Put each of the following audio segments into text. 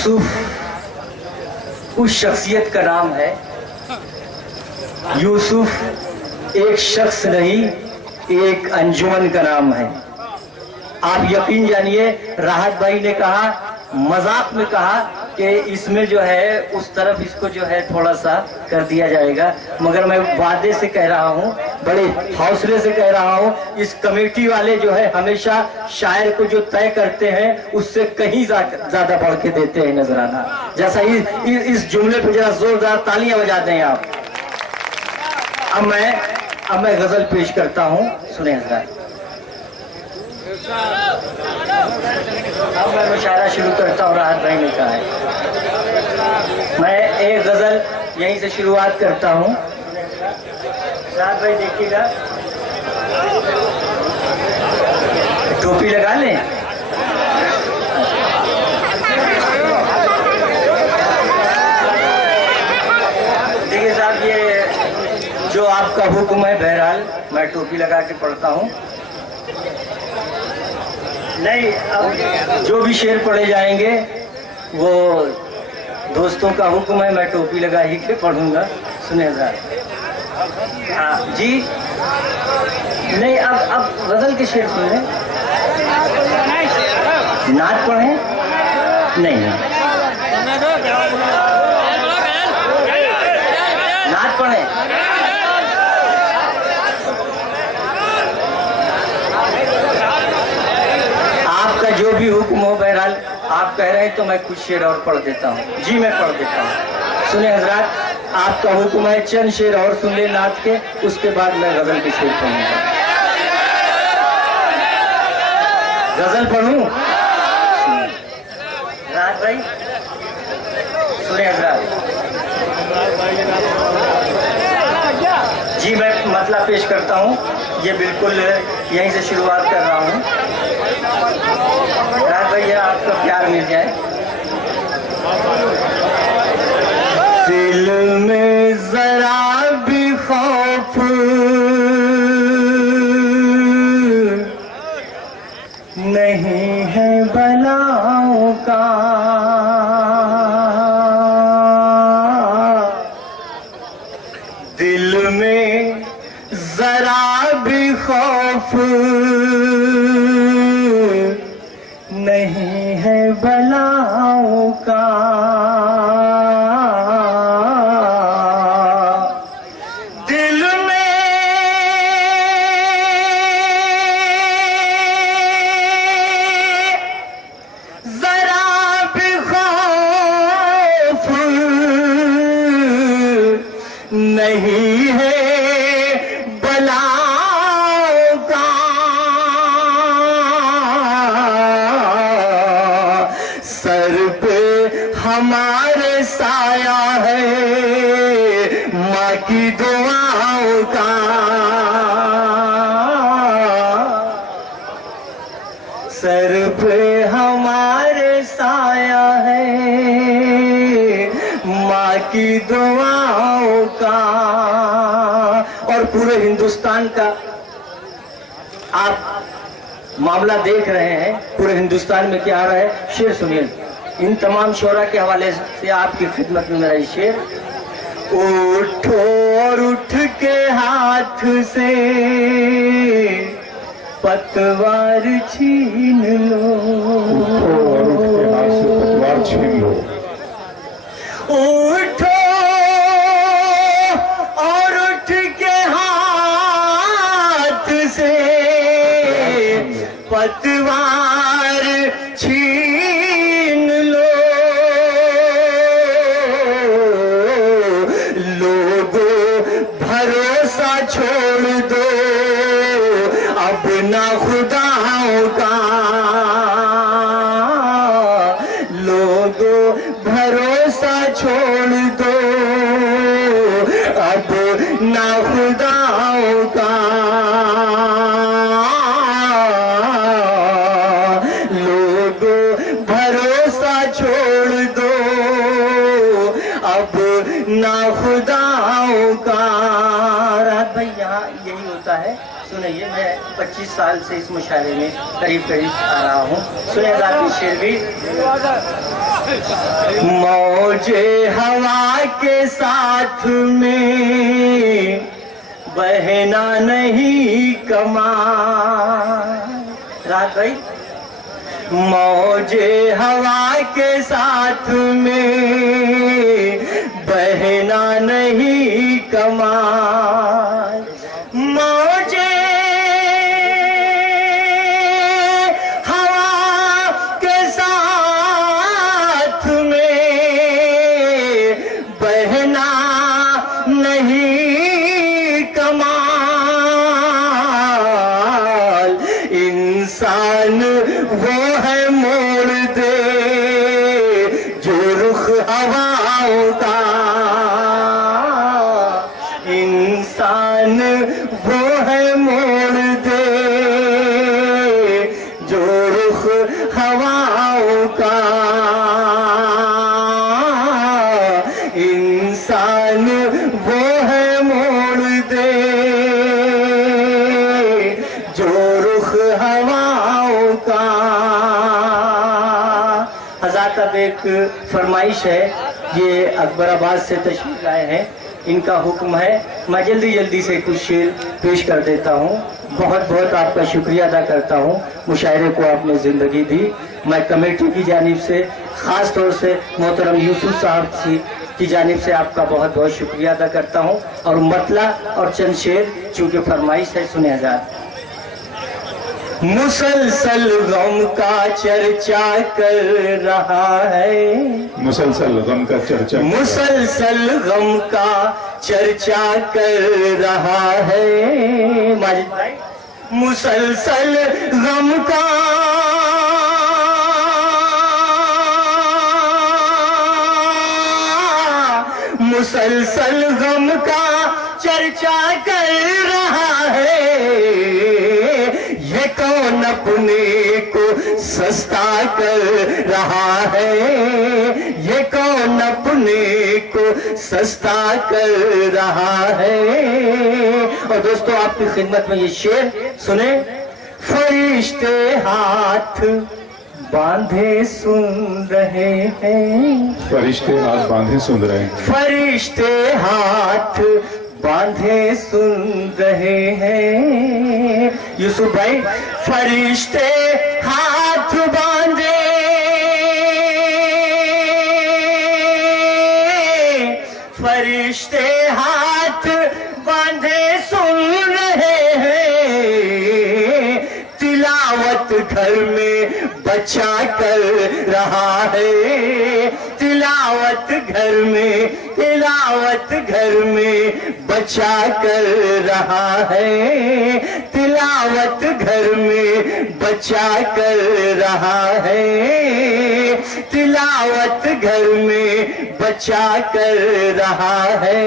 यूसुफ उस शख्सियत का नाम है। यूसुफ एक शख्स नहीं, एक अंजुमन का नाम है। आप यकीन जानिए, राहत भाई ने कहा, मजाक में कहा कि इसमें जो है उस तरफ इसको जो है थोड़ा सा कर दिया जाएगा, मगर मैं वादे से कह रहा हूँ, बड़े हौसले से कह रहा हूँ, इस कमेटी वाले जो है हमेशा शायर को जो तय करते हैं उससे कहीं ज्यादा बढ़ के देते हैं नजराना। जैसा इस जुमले पे जरा जोरदार तालियां बजा दें आप। अब मैं गजल पेश करता हूँ, सुने हजरात। अब मैं मुशायरा शुरू करता हूँ। राहत भाई ने कहा है मैं एक गजल यहीं से शुरुआत करता हूँ। राहत भाई देखिएगा, टोपी लगा लें। देखिए साहब, ये जो आपका हुक्म है, बहरहाल मैं टोपी लगा के पढ़ता हूँ। नहीं, अब जो भी शेर पढ़े जाएंगे वो दोस्तों का हुक्म है, मैं टोपी लगा ही के पढ़ूंगा। सुने हज़रात। हाँ जी, नहीं अब गजल के शेर सुने, नात पढ़े नहीं, नात पढ़े। आपका जो भी हुक्म हो, बहरहाल आप कह रहे हैं तो मैं कुछ शेर और पढ़ देता हूँ। जी मैं पढ़ देता हूँ। सुने हजरात, आपका हुक्म है, चंद शेर और सुन ले नात के, उसके बाद मैं गजल के शेर पढ़ूंगा। गजल पढ़ूं? राहत भाई सुने हजरात। जी मैं मतलब पेश करता हूँ, ये बिल्कुल यहीं से शुरुआत कर रहा हूँ। राहत भाई आपका प्यार मिल जाए। दिल में जरा भी खौफ नहीं है बलाओं का, दिल में जरा भी खौफ नहीं है बलाओं का, दिल में जरा भी खौफ नहीं है बलाओं का, सर पे हमारे साया है माँ की दुआओं का, सर पे हमारे साया है माँ की दुआओं का। और पूरे हिंदुस्तान का आप मामला देख रहे हैं, पूरे हिंदुस्तान में क्या आ रहा है। शेर सुनिए, इन तमाम शोरा के हवाले से आपकी खिदमत में मेरा ये शेर। उठो और उठ के हाथ से पतवार छीन लो, उठो और उठ के हाथ से पतवार छीन लो, उठो और उठ के हाथ से पतवार छीन लो, लोगों भरोसा छोड़ दो अब ना खुदाओं का, लोगों भरोसा छोड़ दो अब ना खुदाओं का, छोड़ दो अब ना खुदाओं का। राहत भाई यहाँ यही होता है, सुनिए, मैं 25 साल से इस मुशायरे में करीब करीब आ रहा हूँ। सुने हज़ार की शेर भी। मौजे हवा के साथ में बहना नहीं कमान। राहत भाई, मौजे हवा के साथ में बहना नहीं कमान। मौजे हवा के साथ में बहना नहीं कमाल। इंसान वो है मोड़ दे जो रुख हवाओं का। इंसान वो है मोड़ दे जो रुख हवाओं का। इंसान वो है मोड़ दे जो रुख हवाओं का। हज़ार का एक फरमाइश है, ये अकबराबाद से तशरीफ लाए हैं, इनका हुक्म है मैं जल्दी जल्दी से कुछ शेर पेश कर देता हूँ। बहुत बहुत आपका शुक्रिया अदा करता हूँ, मुशायरे को आपने ज़िंदगी दी। मैं कमेटी की जानिब से, ख़ास तौर से मोहतरम यूसुफ साहब की जानिब से आपका बहुत बहुत शुक्रिया अदा करता हूँ। और मतला और चंद शेर चूँकि फरमाइश है, सुने हज़ार। मुसलसल गम का चर्चा कर रहा है। मुसलसल गम का चर्चा, मुसलसल गम का चर्चा कर रहा है। माजिद भाई, मुसलसल गम का मुसलसल गम का चर्चा कर रहा है। ये कौन अपने को सस्ता कर रहा है। ये कौन अपने को सस्ता कर रहा है। और दोस्तों आपकी खिदमत में ये शेर सुने। फरिश्ते हाथ बांधे सुन रहे हैं। फरिश्ते हाथ बांधे सुन रहे हैं। फरिश्ते हाथ बांधे सुन रहे हैं। यूसुफ भाई, फरिश्ते हाथ बांधे, फरिश्ते हाथ बांधे सुन रहे हैं। तिलावत घर में बचा कर रहा है। तिलावत घर में, तिलावत घर में बचा कर रहा है। तिलावत घर में बचा कर रहा है। तिलावत घर में बचा कर रहा है।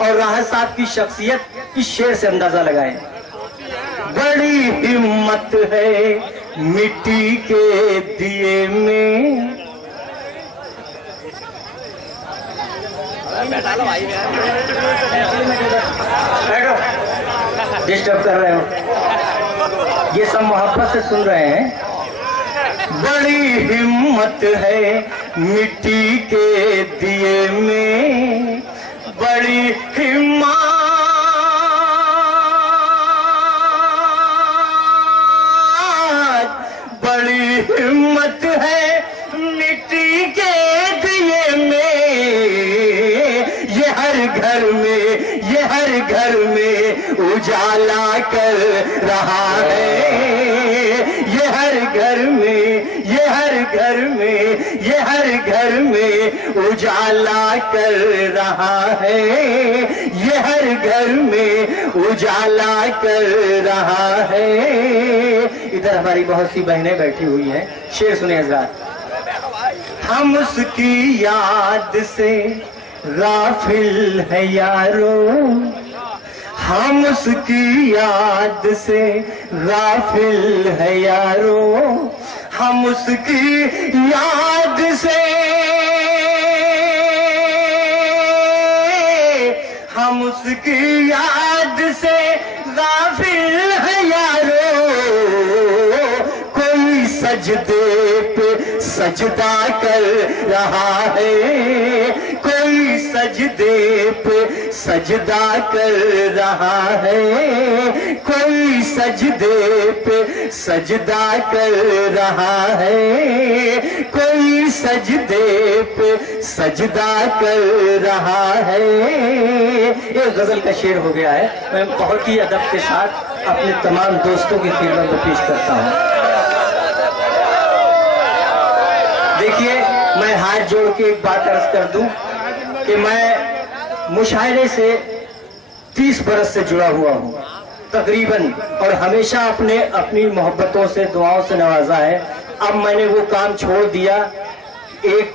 और राहत साहब की शख्सियत इस शेर से अंदाजा लगाएं। बड़ी हिम्मत है मिट्टी के दिए में। बैठो, डिस्टर्ब कर रहे हो, ये सब मोहब्बत से सुन रहे हैं। बड़ी हिम्मत है मिट्टी के दिए में। बड़ी हिम्मत, बड़ी हिम्मत है मिट्टी के दिए में। ये हर घर में, ये हर घर में उजाला कर रहा है। ये हर घर में, ये हर घर में, ये हर घर में उजाला कर रहा है। ये हर घर में उजाला कर रहा है। इधर हमारी बहुत सी बहनें बैठी हुई हैं, शेर सुने हज़रात। हम उसकी याद से गाफिल है यारो। हम उसकी याद से गाफिल है यारो। हम उसकी याद से, हम उसकी याद से गाफिल है यारो। कोई सजदे पे सजदा कर रहा है, कोई सजदे पे सजदा कर रहा है, कोई सजदे पे सजदा कर रहा है, कोई सजदे पे सजदा कर रहा है। ये गजल का शेर हो गया है। मैं बहुत ही अदब के साथ अपने तमाम दोस्तों की खिदमत में पेश करता हूँ। देखिए, मैं हाथ जोड़ के एक बात अर्ज कर दूं कि मैं मुशायरे से 30 बरस से जुड़ा हुआ हूं तकरीबन, और हमेशा अपनी मोहब्बतों से, दुआओं से नवाजा है। अब मैंने वो काम छोड़ दिया। एक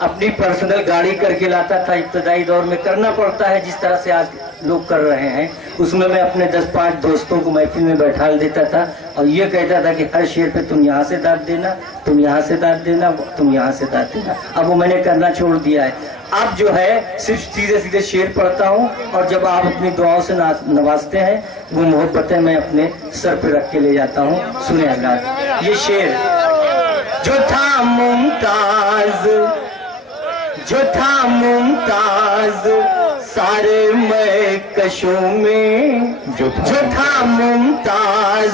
अपनी पर्सनल गाड़ी करके लाता था, इब्तदाई दौर में करना पड़ता है जिस तरह से आज लोग कर रहे हैं। उसमें मैं अपने 10-5 दोस्तों को महफिल में बैठा देता था और ये कहता था कि हर शेर पे तुम यहाँ से दाद देना, तुम यहाँ से दाद देना, तुम यहाँ से दाद देना। अब वो मैंने करना छोड़ दिया है। अब जो है सिर्फ सीधे सीधे शेर पढ़ता हूँ, और जब आप अपनी दुआओं से नवाजते हैं, वो मोहब्बतें मैं अपने सर पे रख के ले जाता हूँ। सुने अल्लाह, ये शेर जो था मुमताज, जो था मुमताज सारे महकशों में, जो था मुमताज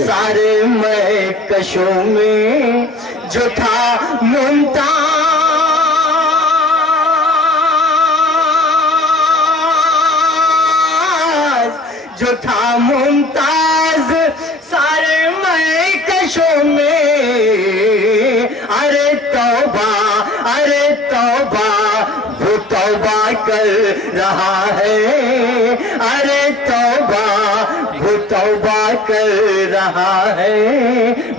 सारे महकशों में, जो था मुमताज, जो था मुमताज सारे महकशों में। अरे तौबा, अरे तौबा, वो तौबा कर रहा है। अरे तौबा, वो तौबा कर रहा है।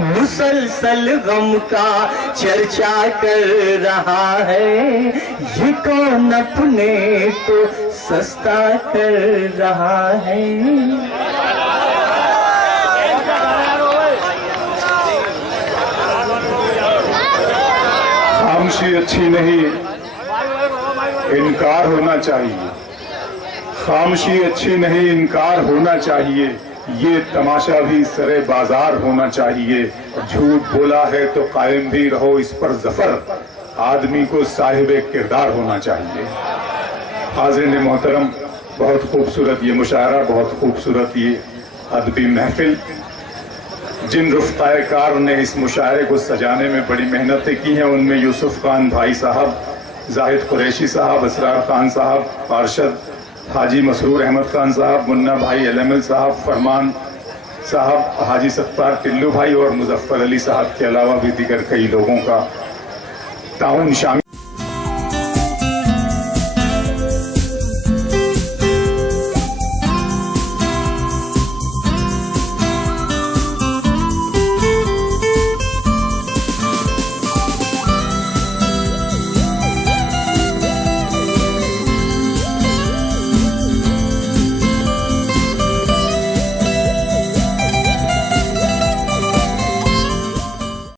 मुसलसल गम का चर्चा कर रहा है। ये कौन अपने को सस्ता कर रहा है। खामोशी अच्छी नहीं, इनकार होना चाहिए। खामोशी अच्छी नहीं, इनकार होना चाहिए। ये तमाशा भी सरे बाजार होना चाहिए। झूठ बोला है तो कायम भी रहो इस पर जफर, आदमी को साहिब किरदार होना चाहिए। हाज़िरीन मोहतरम, बहुत खूबसूरत ये मुशायरा, बहुत खूबसूरत ये अदबी महफिल। जिन रुफ्ताकार ने इस मुशायरे को सजाने में बड़ी मेहनतें की हैं, उनमें यूसुफ खान भाई साहब, जाहिद कुरैशी साहब, असरार खान साहब, पार्षद हाजी मसरूर अहमद खान साहब, मुन्ना भाई एलएमएल साहब, फरमान साहब, हाजी सत्तार टिल्लू भाई और मुजफ्फर अली साहब के अलावा भी दीगर कई लोगों का ताउन शामिल